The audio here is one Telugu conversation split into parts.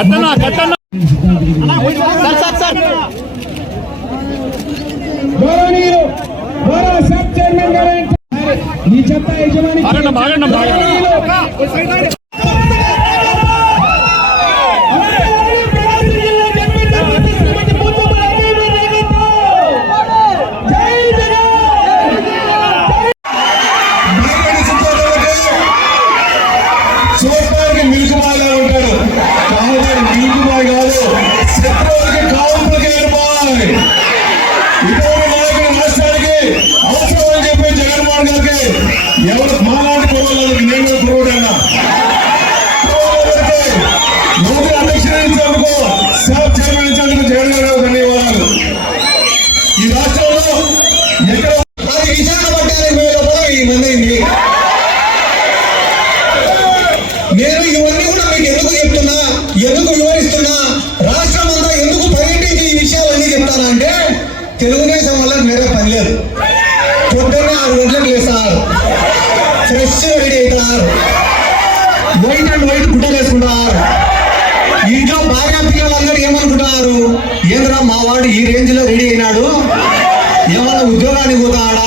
కట్టనా కట్టనా ఈ చెత్త యజమాని ఇటువంటి నాయకులు రాష్ట్రానికి అవసరం అని చెప్పి జగన్మోహన్ గారికి ఎవరు మాలాంటి ఇంట్లో పిల్లలందరూ ఏమనుకుంటున్నారు? ఏంద్రా మా వాడు ఈ రేంజ్లో రెడీ అయినాడు? ఏమన్నా ఉద్యోగానికి పోతాడా?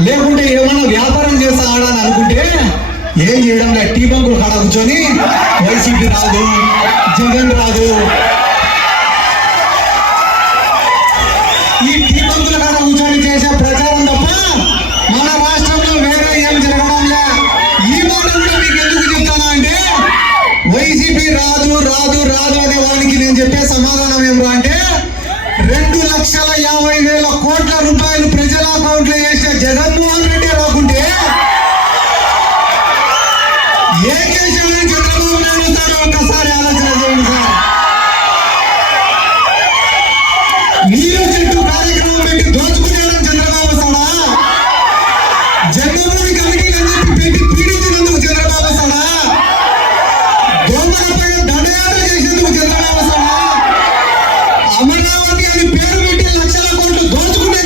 లేకుంటే ఏమన్నా వ్యాపారం చేస్తాడా? అని అనుకుంటే ఏం చేయడం లేదు టీ బంకులు కాడ కూర్చొని వైసీపీ రాదు జగన్ రాదు. ఈ టీ వైసీపీ రాదు రాదు రాదు అనే వాడికి నేను చెప్పే సమాధానం ఏమిరా అంటే రెండు లక్షల యాభై వేల కోట్ల రూపాయలు ప్రజల అకౌంట్లో వేసిన జగన్మోహన్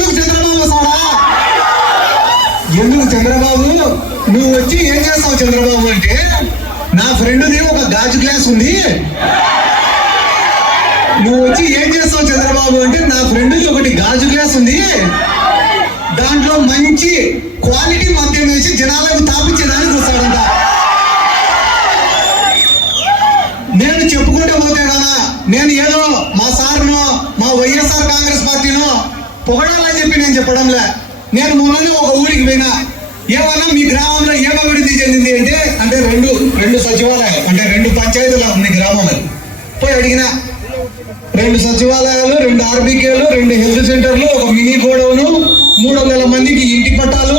ఎందుకు చంద్రబాబు వస్తాడా ఎందుకు చంద్రబాబు? నువ్వు వచ్చి ఏం చేస్తావు చంద్రబాబు అంటే నా ఫ్రెండ్ది ఒక గాజు గ్లాస్ ఉంది. నువ్వు వచ్చి ఏం చేస్తావు చంద్రబాబు అంటే నా ఫ్రెండ్ది ఒకటి గాజు గ్లాస్ ఉంది. దాంట్లో మంచి క్వాలిటీ మద్యం వేసి జనాలకు తాపించడానికి వస్తాడంట. నేను చెప్పుకుంటే పోతే కదా నేను ఏదో మా సార్ను మా వైఎస్ఆర్ కాంగ్రెస్ పార్టీను పొగడాలని చెప్పి నేను చెప్పడంలే. నేను మొన్ననే ఒక ఊరికి పోయినా. ఏమన్నా మీ గ్రామంలో ఏం అభివృద్ధి చెందింది అంటే అంటే రెండు రెండు సచివాలయాలు అంటే రెండు పంచాయతీలు ఉంది గ్రామం పోయి అడిగిన రెండు సచివాలయాలు రెండు ఆర్బీకేలు రెండు హెల్త్ సెంటర్లు ఒక మినీ గోడౌను మూడు వందల మందికి ఇంటి పట్టాలు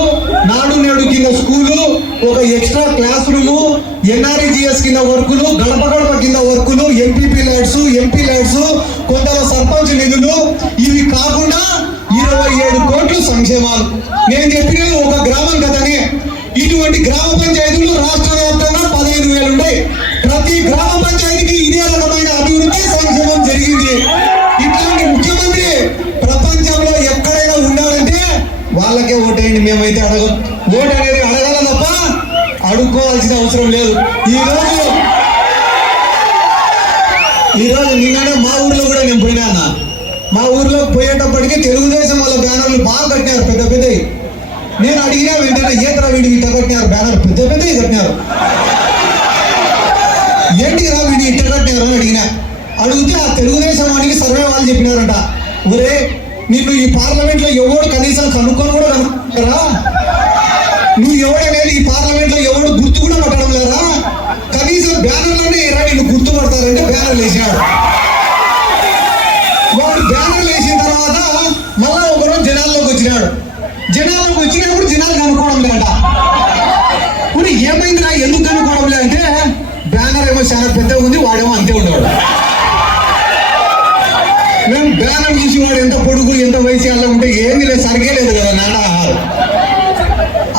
నాడు నేడు కింద స్కూలు ఒక ఎక్స్ట్రా క్లాస్ రూము ఎన్ఆర్ఈజిఎస్ కింద వర్కులు గడప గడప కింద వర్కులు ఎంపీపీ ల్యాడ్స్ ఎంపీ ల్యాడ్స్ కొందరు సర్పంచ్ నిధులు ఏడు కోట్ల సంక్షేమాలు. నేను చెప్పినది ఒక గ్రామం కదనే. ఇటువంటి గ్రామ పంచాయతీలు రాష్ట్ర వ్యాప్తంగా పదహైదు వేలు ఉన్నాయి ప్రతి గ్రామ పంచాయతీకి ఇదే రకమైన అభివృద్ధి సంక్షేమం జరిగింది. ఇట్లాంటి ముఖ్యమంత్రి ప్రపంచంలో ఎక్కడైనా ఉండాలంటే వాళ్ళకే ఓటేయండి మేమైతే అడగం. ఓటు అనేది అడగాల తప్ప అడుక్కోవాల్సిన అవసరం లేదు. ఈ రోజు ఈ రోజు నిన్ననే మా ఊర్లో కూడా నేను పోయినా అన్న. మా ఊర్లో పోయేటప్పటికి తెలుగుదేశం వాళ్ళ బ్యానర్లు బాగా కట్టినారు పెద్ద పెద్దవి. నేను అడిగినా వెంటనే ఏతర వీడి ఇట్ట కట్టినారు? బ్యానర్ పెద్ద పెద్దవి కట్టినారు. ఏంటి రా వీడి ఇట్ట కట్టినారు? అని అడిగినా. అడిగితే ఆ తెలుగుదేశం వాడికి సర్వే వాళ్ళు చెప్పినారంట. ఒరే నిన్ను ఈ పార్లమెంట్లో ఎవడు కనీసం కనుక్కొని కూడా కనుక్కోరా నువ్వు ఎవడనేది ఈ పార్లమెంట్లో ఎవడు గుర్తు కూడా పట్టడం లేదా కనీసం బ్యానర్లోనే ఎరా నిన్ను గుర్తుపడతారంటే బ్యానర్లు వేసినాడు. బ్యానర్లు వేసిన తర్వాత మళ్ళా ఒకరోజు జనాల్లోకి వచ్చినాడు. జనాల్లోకి వచ్చినప్పుడు జనాలు కనుక్కోవడం లేట ఇప్పుడు ఏమైందిరా? ఎందుకు కనుక్కోవడం లేదంటే బ్యానర్ ఏమో చాలా పెద్దగా ఉంది వాడేమో అంతే ఉన్నాడు మేము బ్యానర్ చూసి వాడు ఎంత పొడుగు ఎంత వయసు ఎలా ఉంటే ఏమీ లేదు సరిగే లేదు కదా నాన్న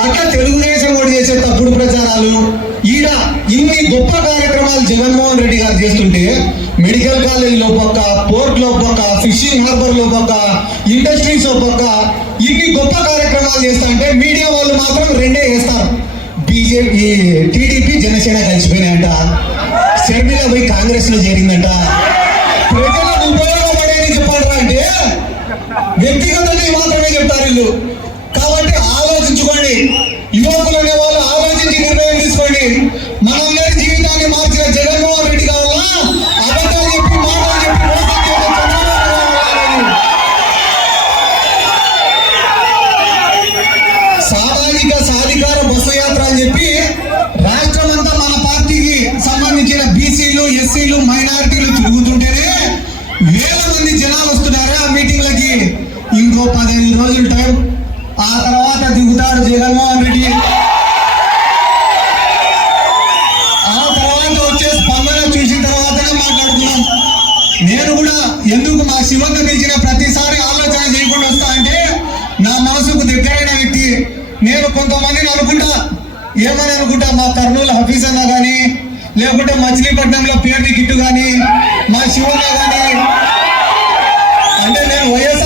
అట్లా తెలుగుదేశం వాడు చేసే తప్పుడు ప్రచారాలు ఇన్ని గొప్ప కార్యక్రమాలు జగన్మోహన్ రెడ్డి గారు చేస్తుంటే మెడికల్ కాలేజీలో పక్క పోర్ట్లో పక్క ఫిషింగ్ హార్బర్ లోపక్క ఇండస్ట్రీస్లో పక్క ఇన్ని గొప్ప కార్యక్రమాలు చేస్తా అంటే మీడియా వాళ్ళు మాత్రం రెండే వేస్తారు బీజేపీ టీడీపీ జనసేన కలిసిపోయినాయంట. షర్మిల పోయి కాంగ్రెస్లో చేరిందంట. ప్రజలకు ఉపయోగపడేది చెప్పాలరా అంటే వ్యక్తిగతంగా మాత్రమే చెప్తారు వీళ్ళు. కాబట్టి ఆలోచించుకోండి. యువకులు రోజులు టైం ఆ తర్వాత దిగుతాడు జగన్మోహన్ రెడ్డి. ఆ తర్వాత వచ్చే స్పందన చూసిన తర్వాతనే మాట్లాడుతున్నాం. నేను కూడా ఎందుకు మా శివకు పిలిచిన ప్రతిసారి ఆలోచన చేయకుండా వస్తా అంటే నా మనసుకు దగ్గరైన వ్యక్తి. నేను కొంతమందిని అనుకుంటా. ఏమని అనుకుంటా? మా కర్నూలు హఫీజ్ అన్న కానీ లేకుంటే మచిలీపట్నంలో పేర్ని కిట్టు కానీ మా శివన్న కానీ అంటే నేను వైఎస్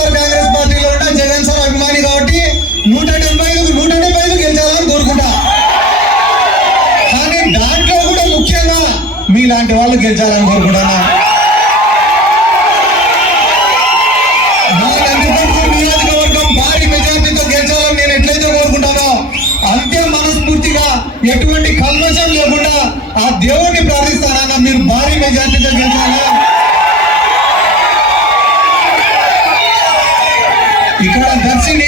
వాళ్ళు గెలిచాలని కోరుకుంటున్నా నేను కోరుకుంటానో అంతే ఎటువంటి కల్మషం లేకుండా ఆ దేవుడిని ప్రార్థిస్తానన్న మీరు భారీ మెజార్టీతో గెలిచానా ఇక్కడ దర్శిని